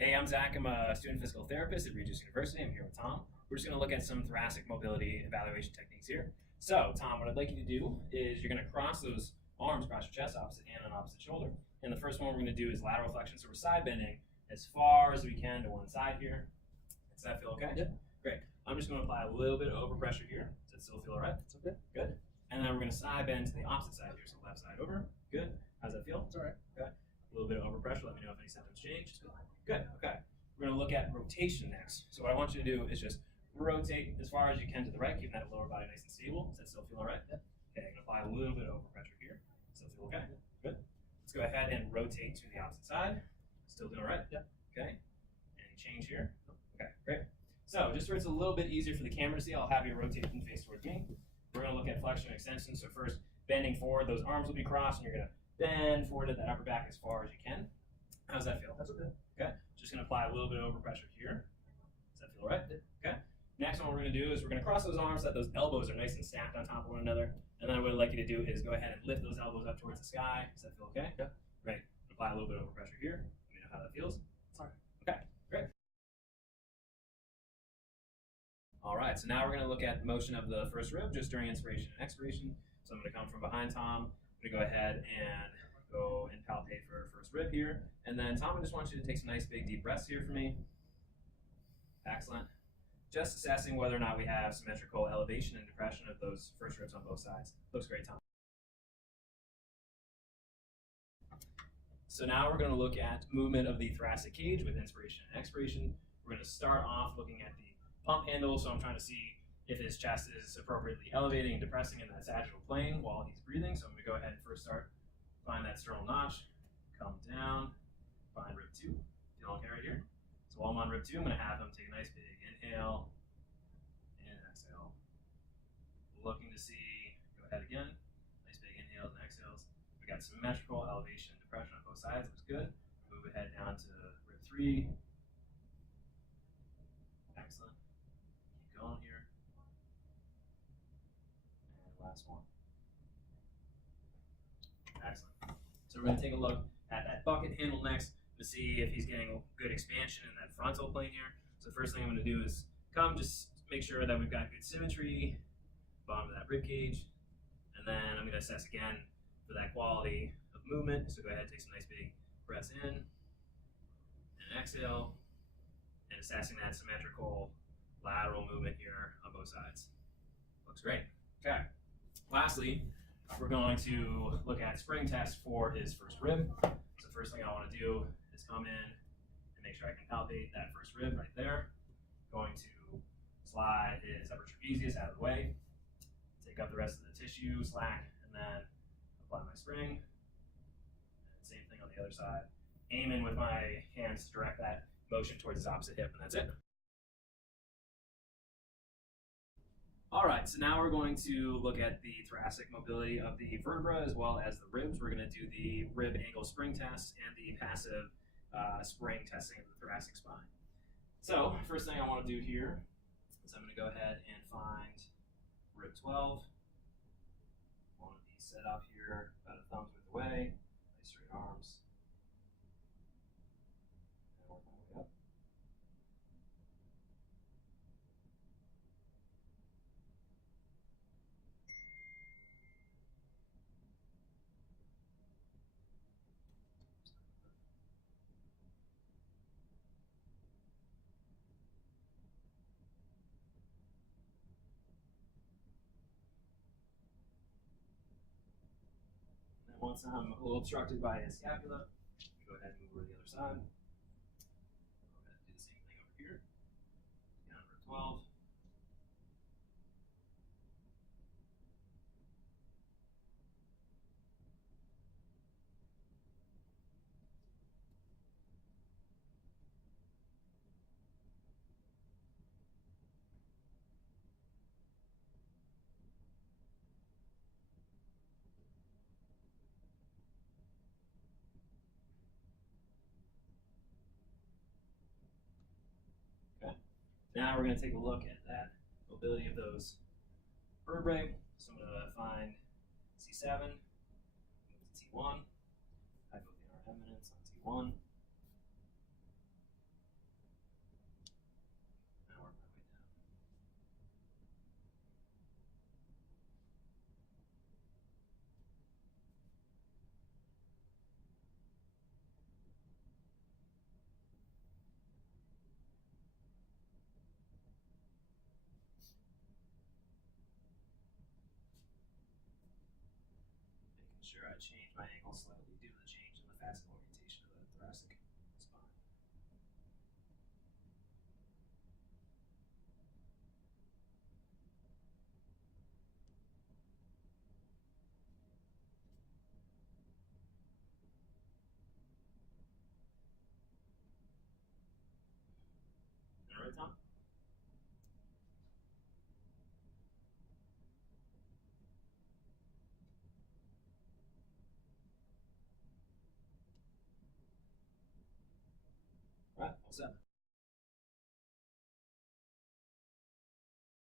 Hey, I'm Zach. I'm a student physical therapist at Regis University. I'm here with Tom. We're just going to look at some thoracic mobility evaluation techniques here. So, Tom, what I'd like you to do is you're going to cross those arms across your chest, opposite hand and opposite shoulder. And the first one we're going to do is lateral flexion. So we're side bending as far as we can to one side here. Does that feel okay? Yeah. Great. I'm just going to apply a little bit of overpressure here. Does it still feel all right? It's okay. Good. And then we're going to side bend to the opposite side here. So left side over. Good. How's that feel? It's all right. Okay. A little bit of overpressure. Let me know if any symptoms change. Good. Okay. We're going to look at rotation next. So what I want you to do is just rotate as far as you can to the right, keeping that lower body nice and stable. Does that still feel all right? Yeah. Okay, I'm going to apply a little bit of overpressure here. Still feel okay? Good. Let's go ahead and rotate to the opposite side. Still doing all right? Yeah. Okay. Any change here? Okay, great. So just so it's a little bit easier for the camera to see, I'll have you rotate and face towards me. We're going to look at flexion and extension. So first, bending forward, those arms will be crossed, and you're going to bend forward at that upper back as far as you can. How's that feel? That's okay. Okay. Just going to apply a little bit of overpressure here. Does that feel all right? Okay. Next one we're going to do is we're going to cross those arms so that those elbows are nice and stacked on top of one another. And then what I'd like you to do is go ahead and lift those elbows up towards the sky. Does that feel okay? Yeah. Great. Apply a little bit of overpressure here. Let me know how that feels. It's all right. Okay. Great. All right. So now we're going to look at motion of the first rib just during inspiration and expiration. So I'm going to come from behind Tom. I'm going to go ahead and go and palpate for first rib here. And then Tom, I just want you to take some nice big deep breaths here for me. Excellent. Just assessing whether or not we have symmetrical elevation and depression of those first ribs on both sides. Looks great, Tom. So now we're going to look at movement of the thoracic cage with inspiration and expiration. We're going to start off looking at the pump handle. So I'm trying to see if his chest is appropriately elevating and depressing in that sagittal plane while he's breathing. So I'm going to go ahead and first start. Find that sternal notch, come down, find rib 2. Feel okay right here? So while I'm on rib 2, I'm going to have him take a nice big inhale and exhale. Looking to see, go ahead again, nice big inhales and exhales. We got symmetrical elevation and depression on both sides, looks good. Move ahead down to rib 3. Excellent. Keep going here. And last one. Excellent. So we're going to take a look at that bucket handle next to see if he's getting good expansion in that frontal plane here. So the first thing I'm going to do is just make sure that we've got good symmetry, bottom of that rib cage, and then I'm going to assess again for that quality of movement. So go ahead and take some nice big breaths in and exhale, and assessing that symmetrical lateral movement here on both sides. Looks great. Okay. Lastly, we're going to look at spring test for his first rib. So the first thing I want to do is come in and make sure I can palpate that first rib right there. Going to slide his upper trapezius out of the way, take up the rest of the tissue, slack, and then apply my spring. And same thing on the other side. Aim in with my hands to direct that motion towards his opposite hip, and that's it. All right, so now we're going to look at the thoracic mobility of the vertebra as well as the ribs. We're going to do the rib angle spring test and the passive spring testing of the thoracic spine. So first thing I want to do here is I'm going to go ahead and find rib 12. I want to be set up here about a thumb's width away, nice straight arms. And work my way up. Once I'm a little obstructed by his scapula, go ahead and move over to the other side. Go ahead and do the same thing over here. Down for 12. Now we're going to take a look at that mobility of those vertebrae. So I'm going to find C7, move to T1, hypothenar eminence on T1. my angle slightly due to the change in the facet orientation of the thoracic spine. All right, Tom? All right, all set.